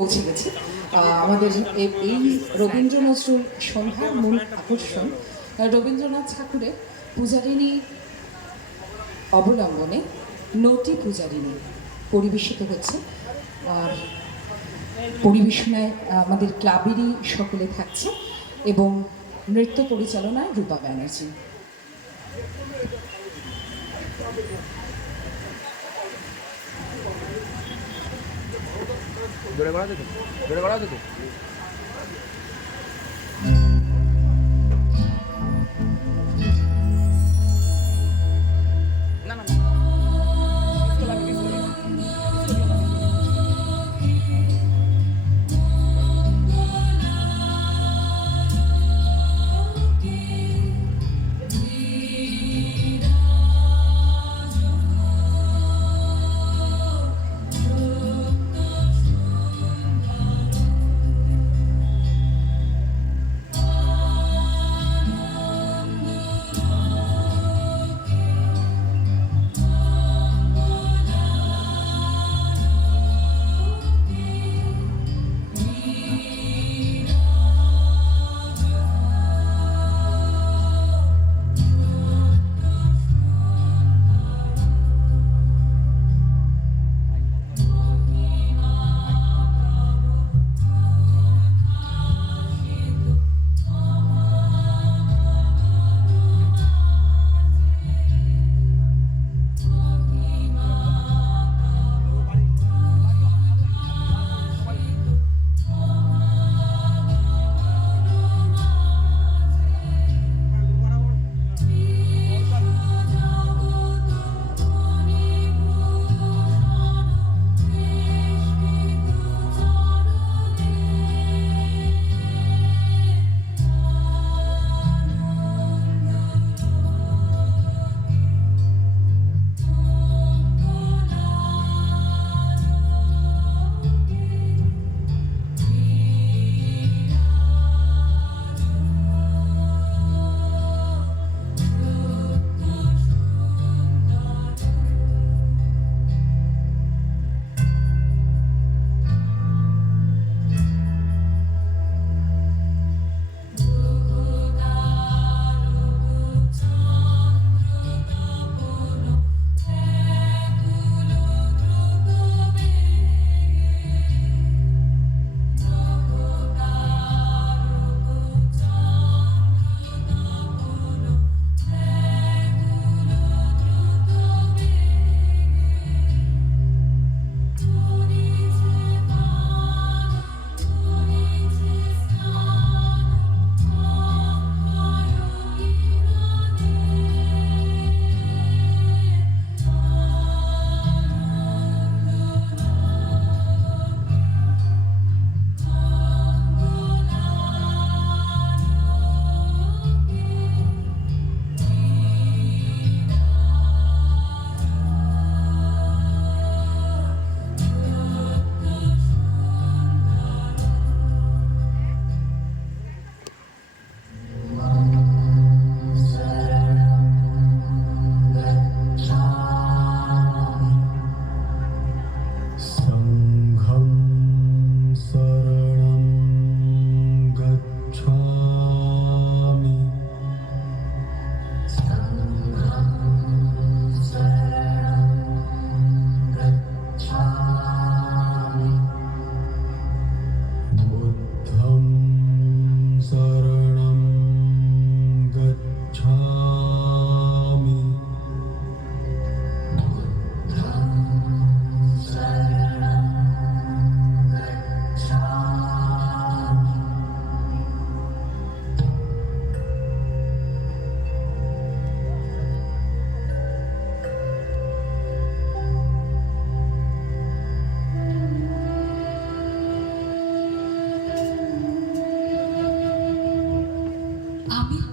পৌঁছে গেছে। আমাদের এই রবীন্দ্র নজরুল সন্ধ্যার মূল আকর্ষণ রবীন্দ্রনাথ ঠাকুরের পূজারিণী অবলম্বনে নটি পূজারিণী পরিবেশিত হচ্ছে। আর পরিবেশনায় আমাদের ক্লাবেরই সকলে থাকছে এবং নৃত্য পরিচালনায় রূপা ব্যানার্জি। জোরে করা যেত, জোরে করা যেত। না না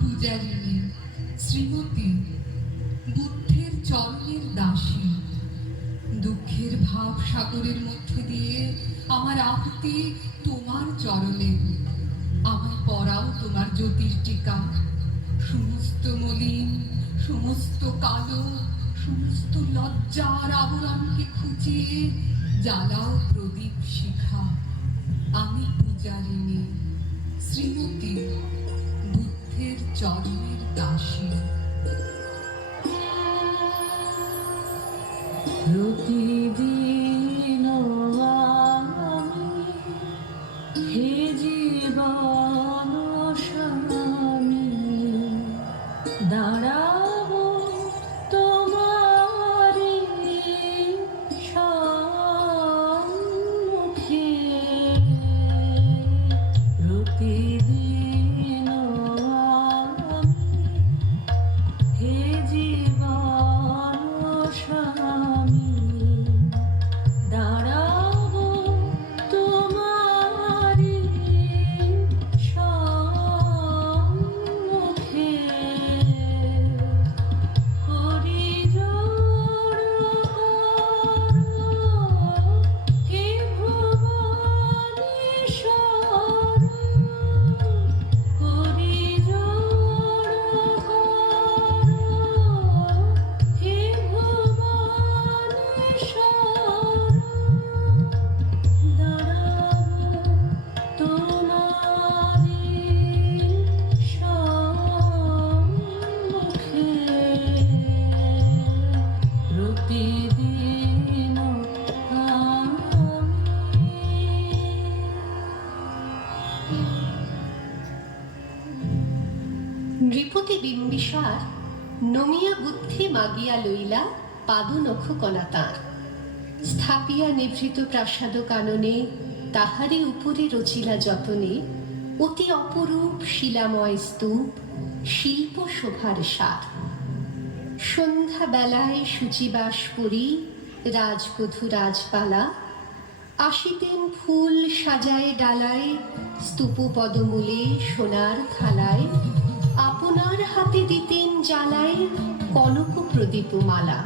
পূজারিণী শ্রীমতী বুদ্ধের চরণের দাসী। দুঃখের ভাব সাগরের মধ্যে দিয়ে আমার আহুতি তোমার চরণে। আমায় পরাও তোমার জ্যোতির টিকা, সমস্ত মলিন, সমস্ত কালো, সমস্ত লজ্জার আবরণকে খুঁচিয়ে জ্বালাও প্রদীপ শিখা। ব্রহ্মচারিণী শ্রীমতী বুদ্ধের চরণের দাসী। প্রতিদিন আমি হে জীবন স্বামী দাঁড়াবো তোমারি সম্মুখে, প্রতিদিন আমি হে জীবন স্বামী দাঁড়াবো তোমারি সম্মুখে, করি জোড় হে ভুবনেশ্বর, করি জোড় হে ভুবনেশ্বর, দাঁড়াবো তোমারি সম্মুখে, প্রতিদিন নৃপতি বিম্বিসার নমিয়া বুদ্ধি মাগিয়া লইলা পাদনখ কলা তাঁর, স্থাপিয়া নিভৃত প্রাসাদ কাননে তাহারি উপরে রচিলা যতনে, অতি অপরূপ শিলাময় স্তূপ শিল্প শোভার সার। সন্ধ্যা বেলায় শুচিবাস করি রাজবধূ রাজপালা, আসিতেন ফুল সাজায় ডালায় স্তূপ পদমূলে সোনার থালায়, আপনার হাতে দিতেন জ্বালায় কনক প্রদীপ মালা।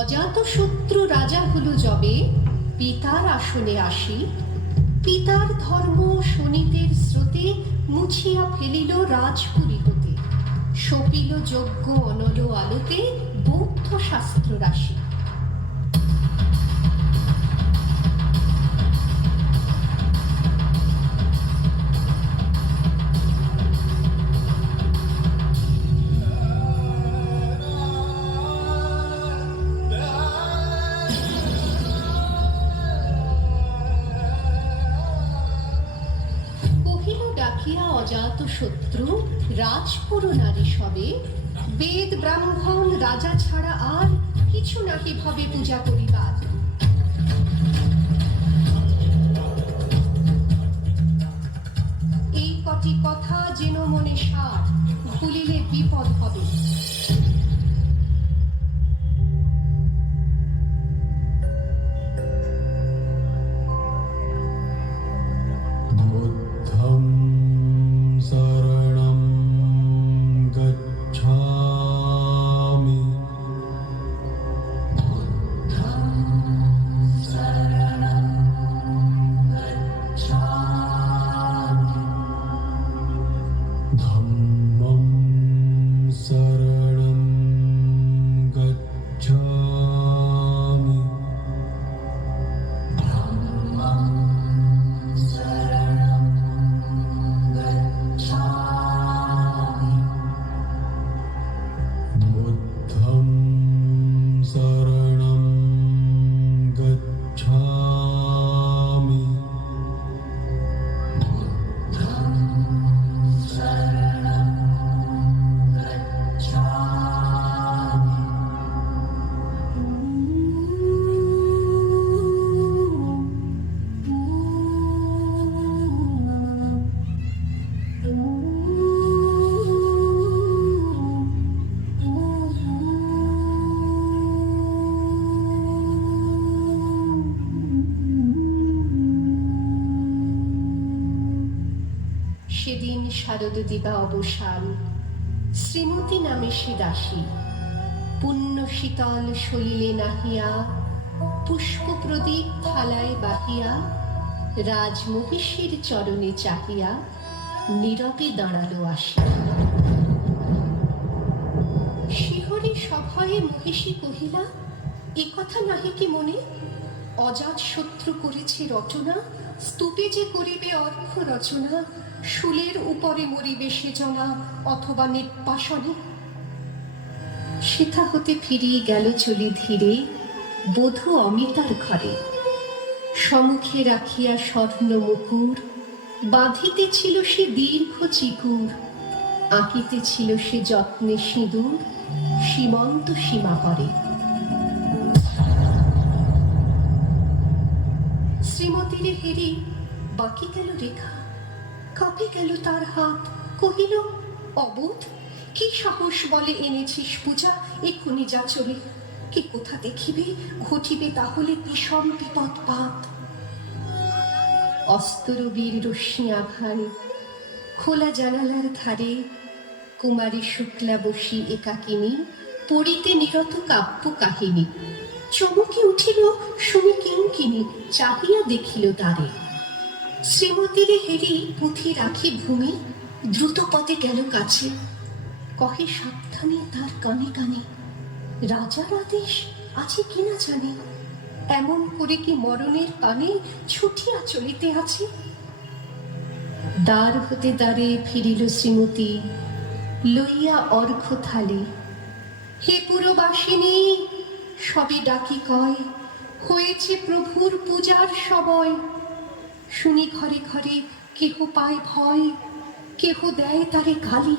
অজাতশত্রু রাজা হলো যবে পিতার আসনে আসি, পিতার ধর্ম শোণিতের স্রোতে মুছিয়া ফেলিল রাজপুরী হতে, সপিল যজ্ঞ অনল আলোতে বৌদ্ধ শাস্ত্র রাশি। অজাতশত্রু রাজপুর নারী সবে, বেদ ব্রাহ্মণ রাজা ছাড়া আর কিছু নাহি ভাবে পূজা করিবার। এই কটি কথা যেন মনে সার, ভুলিলে বিপদ হবে। গচ্ছামি, বুদ্ধং সেদিন শারদ দিবা অবসান, শ্রীমতী নামে সে দাসী, পুণ্য শীতল সলিলে নাহিয়া, পুষ্প প্রদীপ থালায় বাহিয়া, রাজমহিষীর চরণে চাহিয়া নীরবে দাঁড়ালো আসি। শিহরে সভয়ে মহিষী কহিলা, এ কথা নাহি কি মনে? অজাত শত্রু করেছে রচনা, স্তূপে যে করিবে অর্ঘ রচনা, শুলের উপরে মরিবে সে জনা, অথবা নির্বাসনে। সেথা হতে ফিরিয়ে গেল চলি ধীরে, বধূ অমিতার ঘরে। সম্মুখে রাখিয়া স্বর্ণ মুকুর, বাঁধিতেছিল সে দীর্ঘ চিকুর, আঁকিতেছিল সে যত্নে সিঁদুর, সীমন্ত সীমা করে। শ্রীমতীরে হেরি বাকি গেল রেখা, কাঁপে গেল তার হাত, কহিল, অবোধ, কি সাহস বলে এনেছিস পূজা, এক্ষুনি যা চলে। কে কোথা দেখিবে, ঘটিবে তাহলে বিষম বিপদপাত। অস্তরবীর রশ্মি আভায় খোলা জানালার ধারে, কুমারী শুক্লা বসি একাকিনী, পড়িতে নিরত কাব্য কাহিনী। চমকে উঠিল শুনি কিঙ্কিনী, চাহিয়া দেখিল তারে। শ্রীমতীরে হেরি পুঁথি রাখি ভূমি, দ্রুত পথে গেল কাছে, কহে সাবধানে তার কানে কানে, রাজার আদেশ আছে কিনা জানে, এমন করে কি মরণের পানে ছুটিয়া চলিতে আছে। দ্বার হতে দ্বারে ফিরিল শ্রীমতী, লইয়া অর্ঘ্য থালি। হে পুরবাসিনী, সবে ডাকি কয়, হয়েছে প্রভুর পূজার সময়। শুনি ঘরে ঘরে কেহ পায় ভয়, কেহ দেয় তারে গালি।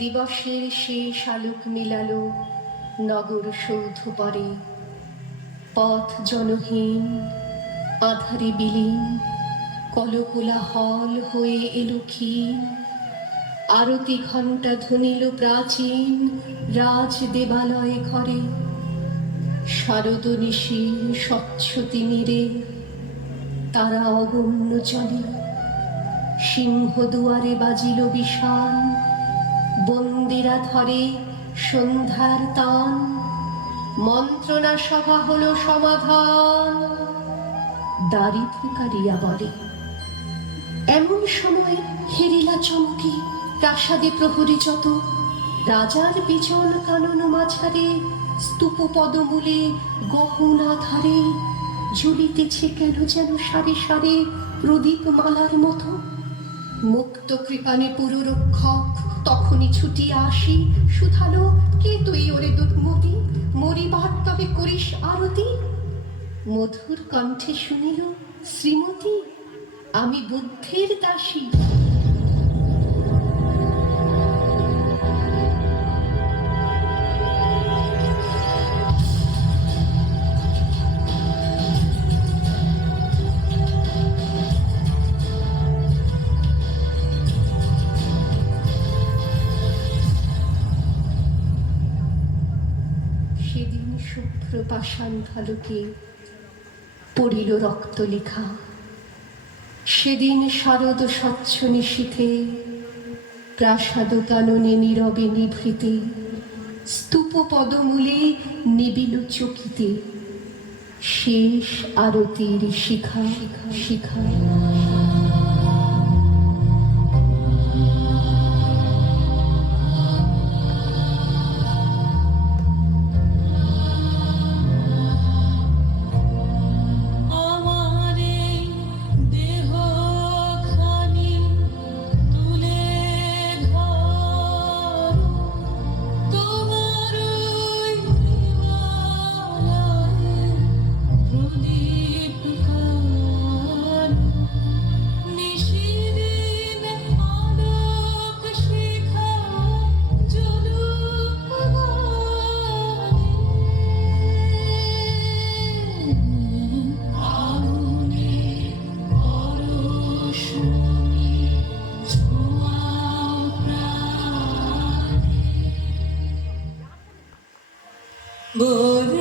দিবসের শেষ আলোক মিলালো নগর সৌধ পরে, পথ জনহীন আধারে বিলীন, কলকোলাহল হয়ে এলো ক্ষীণ। আরতি ঘণ্টা ধ্বনিল প্রাচীন রাজ দেবালয় ঘরে। শারদ নিশি স্বচ্ছ তিমিরে তারা অগণ্য চলে। সিংহ দুয়ারে বাজিল বিষাণ, বন্দিরা ধরে সন্ধ্যার তান। মন্ত্রণা সভা হলো সমাধান, দাড়ি ফুকারিয়া বলে। এমন সময় হেরিলা চমকি, প্রাসাদে প্রহরী যত। রাজার বিজন কানন মাঝারে, স্তূপ পদমূলে গহনা ধারে। ঝুলিতেছে কেন যেন সারে সারে প্রদীপ মালার মতো। মুক্ত কৃপানে পুররক্ষক তখনই ছুটিয়া আসি, শুধালো, কে তুই ওরে দুধমতি? মরিবার তবে করিস আরতি। মধুর কণ্ঠে শুনিল শ্রীমতী, আমি বুদ্ধের দাসী। সেদিন শুভ্র পাষাণ ভালুকে পড়িল রক্ত লেখা। সেদিন শারদ স্বচ্ছ নিশীথে প্রাসাদ কাননে নীরবে নিভৃতে স্তূপ পদমূলে নিবিল চকিতে শেষ আরতির শিখা শিখা। আমারে দেহ খানি তুলে ধরো, তোমার ওই হিমালয়ে প্রদীপ করো। নিশিদিন আলোক শিখা জ্বলুক আগুনে পরশমণি ছোঁয়াও প্রাণে।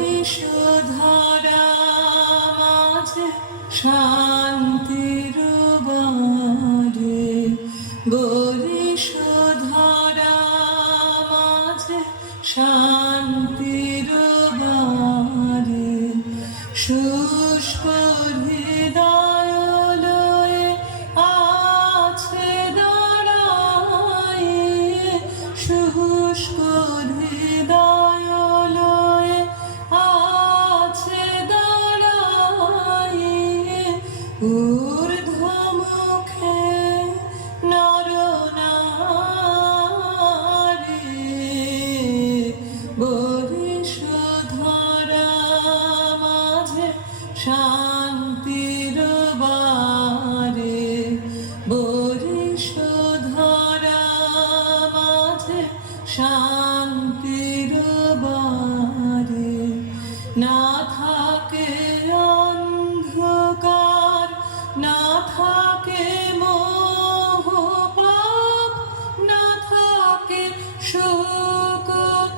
বরিশধারা মাঝে শান্তির বারে, বরিশধারা মাঝে শান্তির বারে। শুষ্ক হৃদয় লয়ে আছে দাঁড়ায়ে, শুষ্ক হৃদয় লয়ে আছে দাঁড়ায়ে। ঊর্ধ্বমুখে নরনারী, বরিশধারা মাঝে শান্তির বারে, বরিশধারা মাঝে শান্তির বারে। না থাকে অন্ধকার, না থাকে মোহ পাপ, না থাকে শোক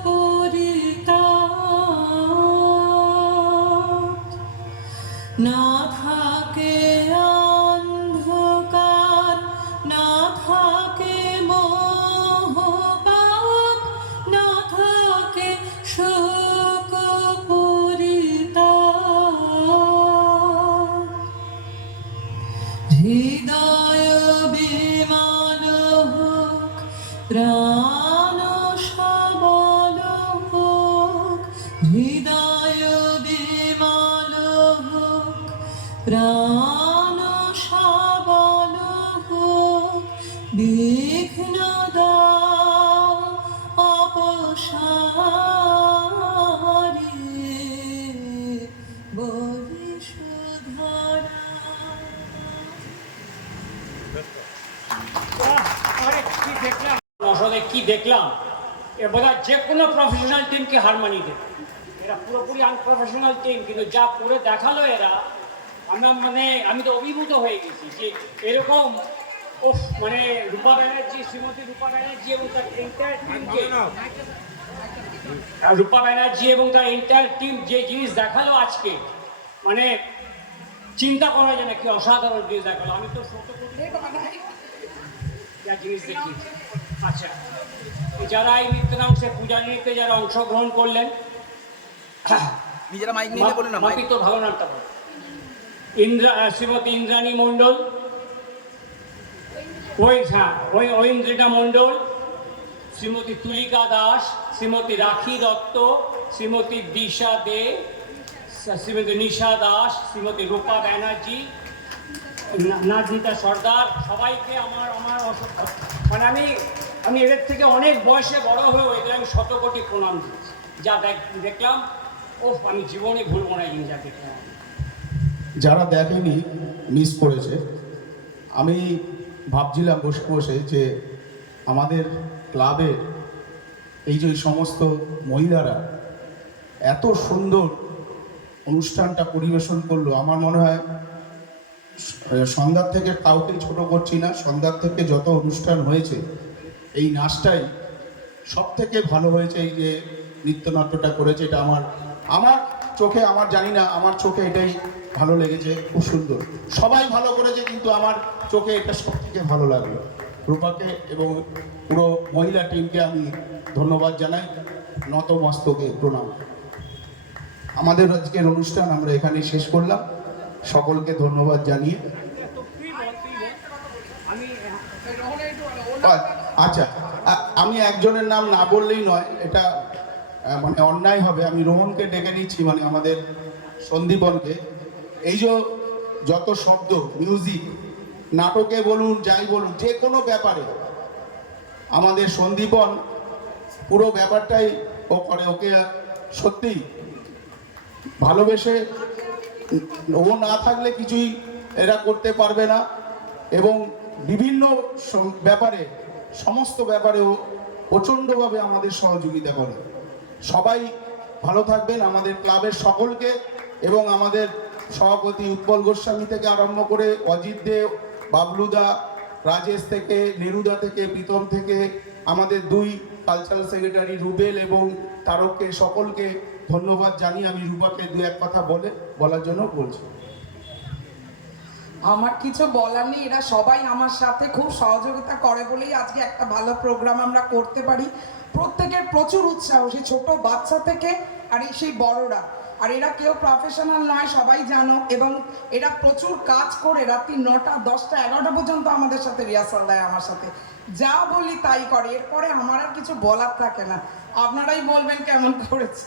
পরিতাপ। না থাকে অন্ধকার, না থাকে মোহ পাপ, না থাকে শোক পরিতাপ। হৃদয় বিমল হোক, প্রাণ সবল হোক। হৃদয় বিমল হোক, প্রাণ সবল হোক। বিঘ্ন দাও অপসারে, বরিশধারা। আরে কি দেখলাম আসলে, কি দেখলাম! এ বোধহয় যে কোনো প্রফেশনাল টিমকে হার মানিয়ে দেবে। এরা পুরোপুরি আনপ্রফেশনাল টিম, কিন্তু যা করে দেখালো এরা, আমি তো অভিভূত হয়ে গেছি যে এরকম মানে রূপা ব্যানার্জি, শ্রীমতী রূপা ব্যানার্জি এবং তার এন্টায়ার টিমকে, রূপা ব্যানার্জি এবং তার এন্টায়ার টিম যে জিনিস দেখালো আজকে, মানে চিন্তা করা যায় না কি অসাধারণ জিনিস দেখালো। আমি তো যা জিনিস দেখি। আচ্ছা, যারা এই নৃত্যাংশে পূজা নৃত্যে যারা অংশগ্রহণ করলেন, নিজেরা মাইক নিয়ে বলুন না। মাপি তো ভালো নামটা বল। শ্রীমতী ইন্দ্রাণী মণ্ডল, ঐন্দ্রিতা মণ্ডল, শ্রীমতী তুলিকা দাস, শ্রীমতী রাখি দত্ত, শ্রীমতী দিশা দে, শ্রীমতী নিশা দাস, শ্রীমতী রূপা ব্যানার্জি, নাজনিতা সর্দার, সবাইকে আমার মানে আমি এদের থেকে অনেক বয়সে বড় হয়েও এদের আমি শতকোটি প্রণাম দিচ্ছি। যা দেখলাম ও আমি জীবনে ভুলবো না এই জিনিসটা দেখলাম। যারা দেখেনি মিস করেছে। আমি ভাবছিলাম বসে বসে যে আমাদের ক্লাবের এই যে সমস্ত মহিলারা এত সুন্দর অনুষ্ঠানটা পরিবেশন করলো, আমার মনে হয় সন্ধ্যার থেকে কাউকে ছোট করছি না, সন্ধ্যার থেকে যত অনুষ্ঠান হয়েছে এই নাচটাই সব থেকে ভালো হয়েছে। এই যে নৃত্যনাট্যটা করেছে, এটা আমার চোখে, আমার জানি না, আমার চোখে এটাই ভালো লেগেছে, খুব সুন্দর। সবাই ভালো করেছে, কিন্তু আমার চোখে এটা সব থেকে ভালো লাগলো। রূপাকে এবং পুরো মহিলা টিমকে আমি ধন্যবাদ জানাই, নত মস্তকে প্রণাম। আমাদের আজকের অনুষ্ঠান আমরা এখানেই শেষ করলাম। সকলকে ধন্যবাদ জানিয়ে আচ্ছা, আমি একজনের নাম না বললেই নয়, এটা মানে অন্যায় হবে। আমি রোহনকে ডেকে নিচ্ছি, মানে আমাদের সন্দীপনকে। এই যে যত শব্দ, মিউজিক, নাটকে বলুন, যাই বলুন, যে কোনো ব্যাপারে আমাদের সন্দীপন পুরো ব্যাপারটাই ও করে। ওকে সত্যিই ভালোবেসে, ও না থাকলে কিছুই এরা করতে পারবে না। এবং বিভিন্ন ব্যাপারে, সমস্ত ব্যাপারে ও প্রচণ্ডভাবে আমাদের সহযোগিতা করে। সবাই ভালো থাকবেন, আমাদের ক্লাবের সকলকে, এবং আমাদের সভাপতি উৎপল গোস্বামী থেকে আরম্ভ করে অজিত দে, বাবলুদা, রাজেশ থেকে, নেরুদা থেকে, প্রীতম থেকে, আমাদের দুই কালচারাল সেক্রেটারি রুবেল এবং তারককে, সকলকে ধন্যবাদ জানিয়ে আমি রূপাকে দু এক কথা বলার জন্য বলছি। আমার কিছু বলার নেই, এরা সবাই আমার সাথে খুব সহযোগিতা করে বলেই আজকে একটা ভালো প্রোগ্রাম আমরা করতে পারি। প্রত্যেকের প্রচুর উৎসাহ, সেই ছোট বাচ্চা থেকে আর সেই বড়রা। আর এরা কেউ প্রফেশনাল নয়, সবাই জানো, এবং এরা প্রচুর কাজ করে রাত্রি 9টা, 10টা, 11টা পর্যন্ত আমাদের সাথে রিহার্সাল দেয়। আমার সাথে যা বলি তাই করে, এরপরে আমার আর কিছু বলার থাকে না। আপনারাই বলবেন কেমন করেছে।